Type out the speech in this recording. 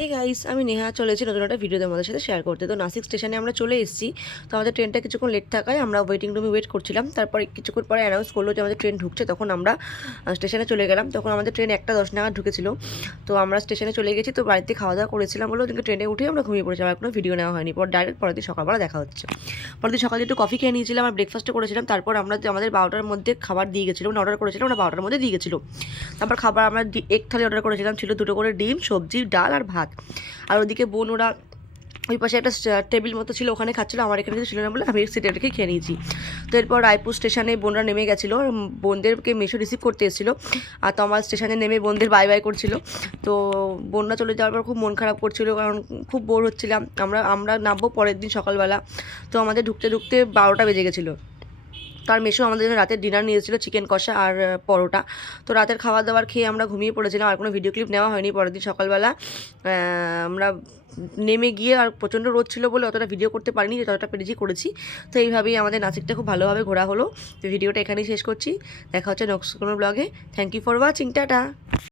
Hey guys, আমি নেহা চলেছি নতুন একটা ভিডিও তোমাদের সাথে শেয়ার করতে। তো নাসিক স্টেশনে আমরা চলে এসেছি। তো আমাদের ট্রেনটা কিছুক্ষণ লেট থাকায় আমরা ওয়েটিং রুমে ওয়েট করছিলাম। তারপরে কিছুক্ষণ পরে অ্যানাউন্স করলো যে আমাদের ট্রেন ঢুকছে। তখন আমরা স্টেশনে চলে গেলাম। তখন আমাদের ট্রেন 1:10 নাগাদ ঢুকেছিল। তো আমরা স্টেশনে চলে গেছি। তো বাড়িতে খাওয়া দাওয়া করেছিলাম বলে ওদিকে ট্রেনে উঠে আমরা ঘুমিয়ে পড়েছিলাম। আর কোনো ভিডিও নেওয়া হয়নি। ডাইরেক্ট পরের দিন সকালবেলা দেখা হচ্ছে। পরের দিন সকালে একটু কফি খেয়ে নিয়েছিলাম আর ব্রেকফাস্টও করেছিলাম। তারপর আমরা আমাদের 12টার মধ্যে খাবার দিয়ে গেছিলো, অর্ডার করেছিলাম, আমরা 12টার মধ্যে দিয়ে গেছিলো। তারপর খাবার আমরা এক থালি অর্ডার করেছিলাম, ছিল 2টো করে ডিম, সবজি, ডাল আর ভাত। আর ওদিকে বোন ওরা ওই পাশে একটা টেবিল মতো ছিল, ওখানে খাচ্ছিলো। আমার এখানে কিছু ছিল না বলে আমি সিটে রেখে খেয়ে নিয়েছি। তো এরপর রায়পুর স্টেশনে বোনরা নেমে গেছিলো, বোনদেরকে মেশো রিসিভ করতে এসেছিলো। আর তো আমার স্টেশনে নেমে বোনদের বাই বাই করছিল। তো বোনরা চলে যাওয়ার পর খুব মন খারাপ করছিলো, কারণ খুব বোর হচ্ছিলাম। আমরা নামবো পরের দিন সকালবেলা। তো আমাদের ঢুকতে ঢুকতে 12টা বেজে গেছিলো। তার মেশো আমাদের জন্য রাতের ডিনার নিয়েছিল, চিকেন কষা আর পরোটা। তো রাতের খাবার দাবার খেয়ে আমরা ঘুমিয়ে পড়েছিলাম। আর কোনো ভিডিও ক্লিপ নেওয়া হয়নি। পরের দিন সকালবেলা আমরা নেমে গিয়ে, আর প্রচণ্ড রোদ ছিল বলে অতটা ভিডিও করতে পারিনি, যতটা পেরেছি করেছি। তো এইভাবেই আমাদের নাসিকটা খুব ভালোভাবে ঘোরা হলো। তো ভিডিওটা এখানেই শেষ করছি। দেখা হচ্ছে নেক্সট কোনো ব্লগে। Thank you for watching, tata.